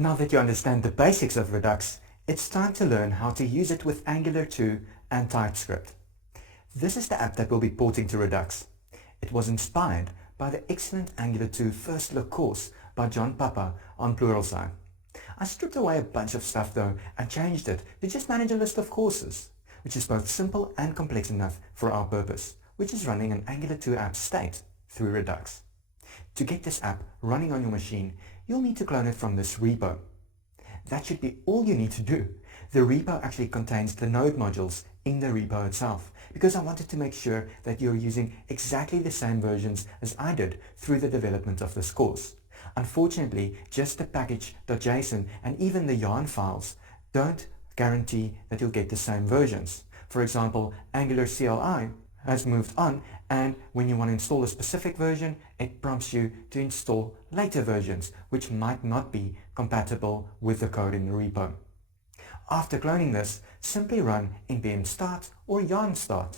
Now that you understand the basics of Redux, it's time to learn how to use it with Angular 2 and TypeScript. This is the app that we'll be porting to Redux. It was inspired by the excellent Angular 2 First Look course by John Papa on Pluralsight. I stripped away a bunch of stuff though and changed it to just manage a list of courses, which is both simple and complex enough for our purpose, which is running an Angular 2 app state through Redux. To get this app running on your machine, you'll need to clone it from this repo. That should be all you need to do. The repo actually contains the node modules in the repo itself, because I wanted to make sure that you're using exactly the same versions as I did through the development of this course. Unfortunately, just the package.json and even the yarn files don't guarantee that you'll get the same versions. For example, Angular CLI has moved on, and when you want to install a specific version, it prompts you to install later versions, which might not be compatible with the code in the repo. After cloning this, simply run npm start or yarn start.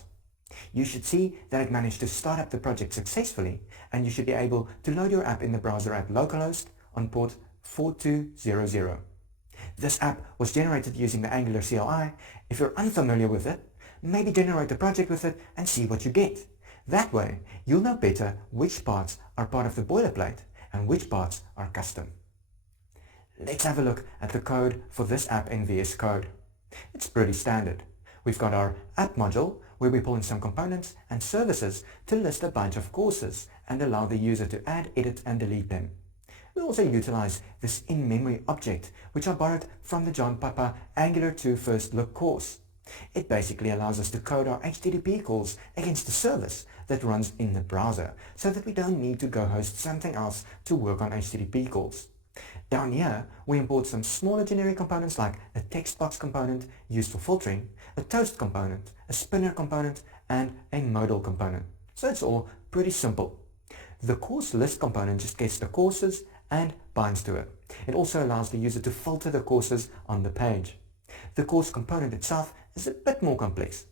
You should see that it managed to start up the project successfully, and you should be able to load your app in the browser at localhost on port 4200. This app was generated using the Angular CLI. If you're unfamiliar with it, maybe generate a project with it and see what you get. That way, you'll know better which parts are part of the boilerplate and which parts are custom. Let's have a look at the code for this app in VS Code. It's pretty standard. We've got our app module where we pull in some components and services to list a bunch of courses and allow the user to add, edit and delete them. We also utilize this in-memory object, which I borrowed from the John Papa Angular 2 First Look course. It basically allows us to code our HTTP calls against the service that runs in the browser, so that we don't need to go host something else to work on HTTP calls. Down here, we import some smaller generic components like a text box component used for filtering, a toast component, a spinner component, and a modal component. So it's all pretty simple. The course list component just gets the courses and binds to it. It also allows the user to filter the courses on the page. The course component itself is a bit more complex.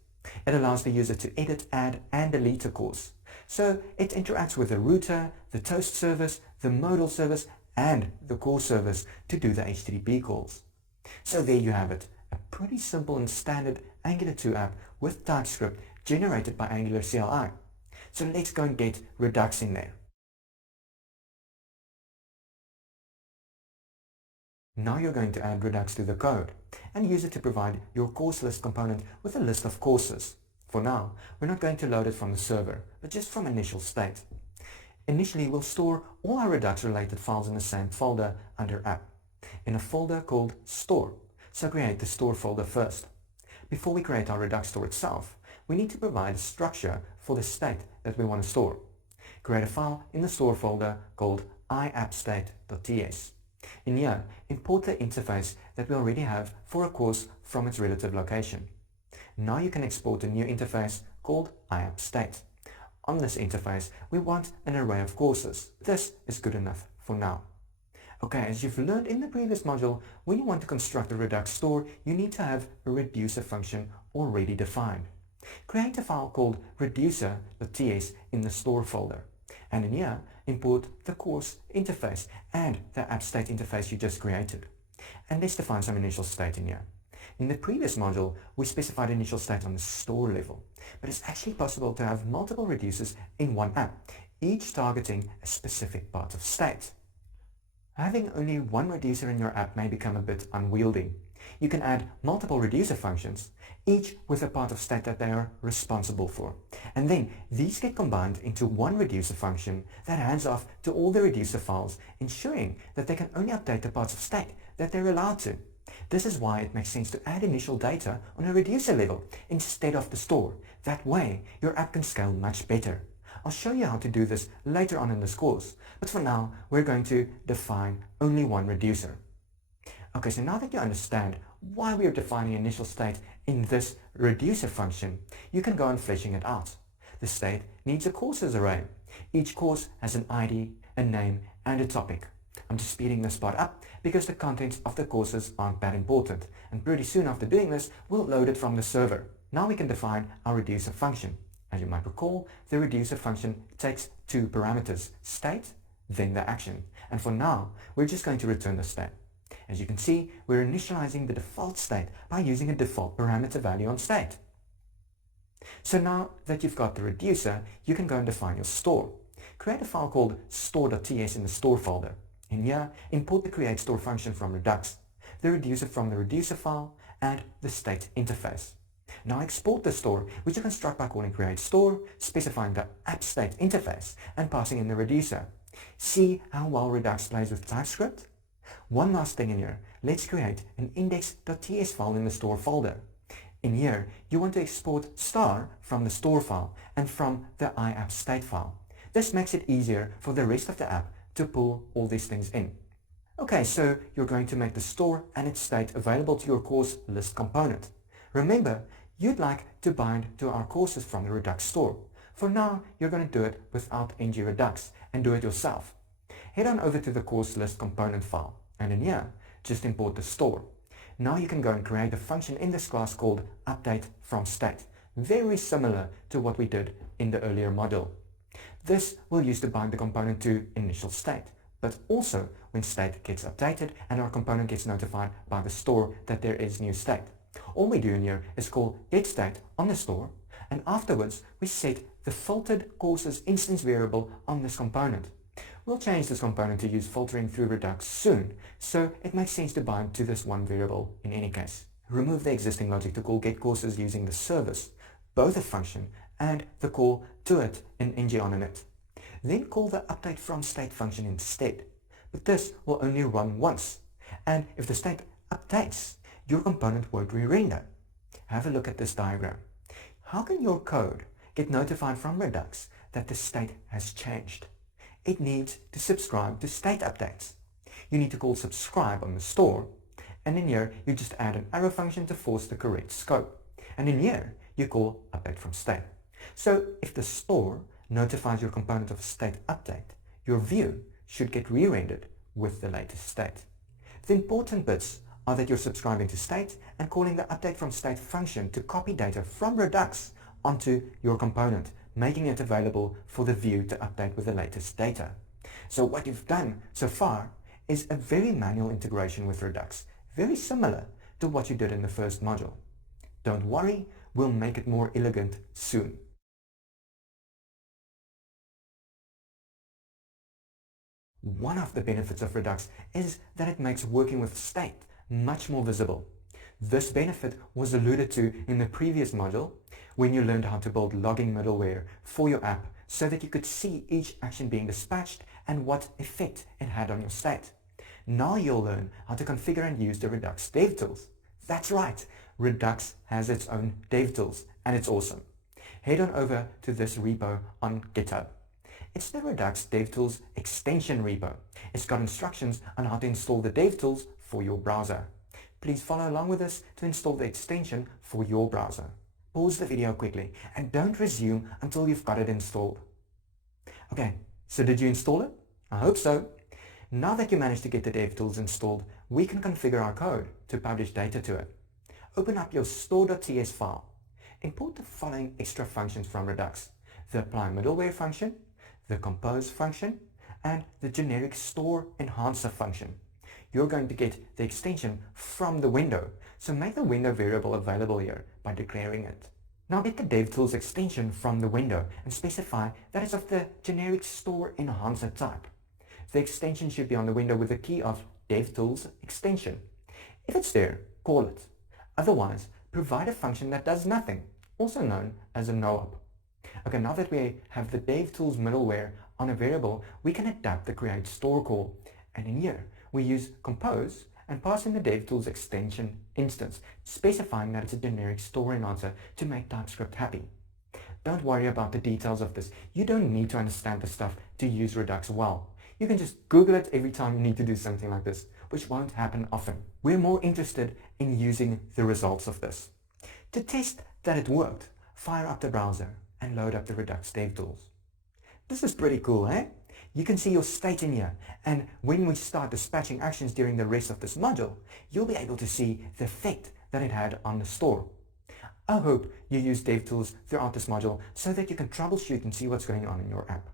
It allows the user to edit, add, and delete a course. So it interacts with the router, the toast service, the modal service, and the course service to do the HTTP calls. So there you have it, a pretty simple and standard Angular 2 app with TypeScript generated by Angular CLI. So let's go and get Redux in there. Now you're going to add Redux to the code and use it to provide your course list component with a list of courses. For now, we're not going to load it from the server, but just from initial state. Initially, we'll store all our Redux related files in the same folder under app, in a folder called store. So create the store folder first. Before we create our Redux store itself, we need to provide a structure for the state that we want to store. Create a file in the store folder called iappstate.ts. In here, import the interface that we already have for a course from its relative location. Now you can export a new interface called iappstate. On this interface, we want an array of courses. This is good enough for now. Okay, as you've learned in the previous module, when you want to construct a Redux store, you need to have a reducer function already defined. Create a file called reducer.ts in the store folder. And in here, import the course interface and the app state interface you just created. And let's define some initial state in here. In the previous module, we specified initial state on the store level, but it's actually possible to have multiple reducers in one app, each targeting a specific part of state. Having only one reducer in your app may become a bit unwieldy. You can add multiple reducer functions, each with a part of state that they are responsible for. And then these get combined into one reducer function that hands off to all the reducer files, ensuring that they can only update the parts of state that they're allowed to. This is why it makes sense to add initial data on a reducer level instead of the store. That way, your app can scale much better. I'll show you how to do this later on in this course, but for now, we're going to define only one reducer. Okay, so now that you understand why we are defining initial state in this reducer function, you can go on fleshing it out. The state needs a courses array. Each course has an ID, a name, and a topic. I'm just speeding this part up because the contents of the courses aren't that important, and pretty soon after doing this, we'll load it from the server. Now we can define our reducer function. As you might recall, the reducer function takes two parameters, state, then the action. And for now, we're just going to return the state. As you can see, we're initializing the default state by using a default parameter value on state. So now that you've got the reducer, you can go and define your store. Create a file called store.ts in the store folder. In here, import the create store function from Redux, the reducer from the reducer file, and the state interface. Now export the store, which you construct by calling create store, specifying the app state interface, and passing in the reducer. See how well Redux plays with TypeScript? One last thing in here, let's create an index.ts file in the store folder. In here, you want to export star from the store file and from the iapp state file. This makes it easier for the rest of the app to pull all these things in. Okay, so you're going to make the store and its state available to your course list component. Remember, you'd like to bind to our courses from the Redux store. For now, you're going to do it without ng-redux and do it yourself. Head on over to the course list component file, and in here, just import the store. Now you can go and create a function in this class called update from state, very similar to what we did in the earlier module. This will use to bind the component to initial state, but also when state gets updated and our component gets notified by the store that there is new state. All we do in here is call getState on the store, and afterwards we set the filtered courses instance variable on this component. We'll change this component to use filtering through Redux soon, so it makes sense to bind to this one variable in any case. Remove the existing logic to call getCourses using the service, both a function and the call to it in ng-on-init. Then call the update from state function instead, but this will only run once, and if the state updates, your component won't re-render. Have a look at this diagram. How can your code get notified from Redux that the state has changed? It needs to subscribe to state updates. You need to call subscribe on the store, and in here you just add an arrow function to force the correct scope, and in here you call update from state. So if the store notifies your component of a state update, your view should get re-rendered with the latest state. The important bits are that you're subscribing to state and calling the update from state function to copy data from Redux onto your component, making it available for the view to update with the latest data. So what you've done so far is a very manual integration with Redux, very similar to what you did in the first module. Don't worry, we'll make it more elegant soon. One of the benefits of Redux is that it makes working with state much more visible. This benefit was alluded to in the previous module when you learned how to build logging middleware for your app so that you could see each action being dispatched and what effect it had on your state. Now you'll learn how to configure and use the Redux DevTools. That's right, Redux has its own DevTools and it's awesome. Head on over to this repo on GitHub. It's the Redux DevTools extension repo. It's got instructions on how to install the DevTools for your browser. Please follow along with us to install the extension for your browser. Pause the video quickly and don't resume until you've got it installed. Okay, so did you install it? I hope so. Now that you managed to get the DevTools installed, we can configure our code to publish data to it. Open up your store.ts file. Import the following extra functions from Redux: the apply middleware function, the compose function, and the generic store enhancer function. You're going to get the extension from the window, so make the window variable available here by declaring it. Now get the DevTools extension from the window and specify that it's of the generic store enhancer type. The extension should be on the window with the key of DevTools extension. If it's there, call it. Otherwise, provide a function that does nothing, also known as a no-op. Okay, now that we have the DevTools middleware on a variable, we can adapt the create store call, and in here we use compose and pass in the DevTools extension instance, specifying that it's a generic store enhancer to make TypeScript happy. Don't worry about the details of this. You don't need to understand the stuff to use Redux well. You can just Google it every time you need to do something like this, which won't happen often. We're more interested in using the results of this. To test that it worked, fire up the browser and load up the Redux DevTools. This is pretty cool, eh? You can see your state in here, and when we start dispatching actions during the rest of this module, you'll be able to see the effect that it had on the store. I hope you use DevTools throughout this module so that you can troubleshoot and see what's going on in your app.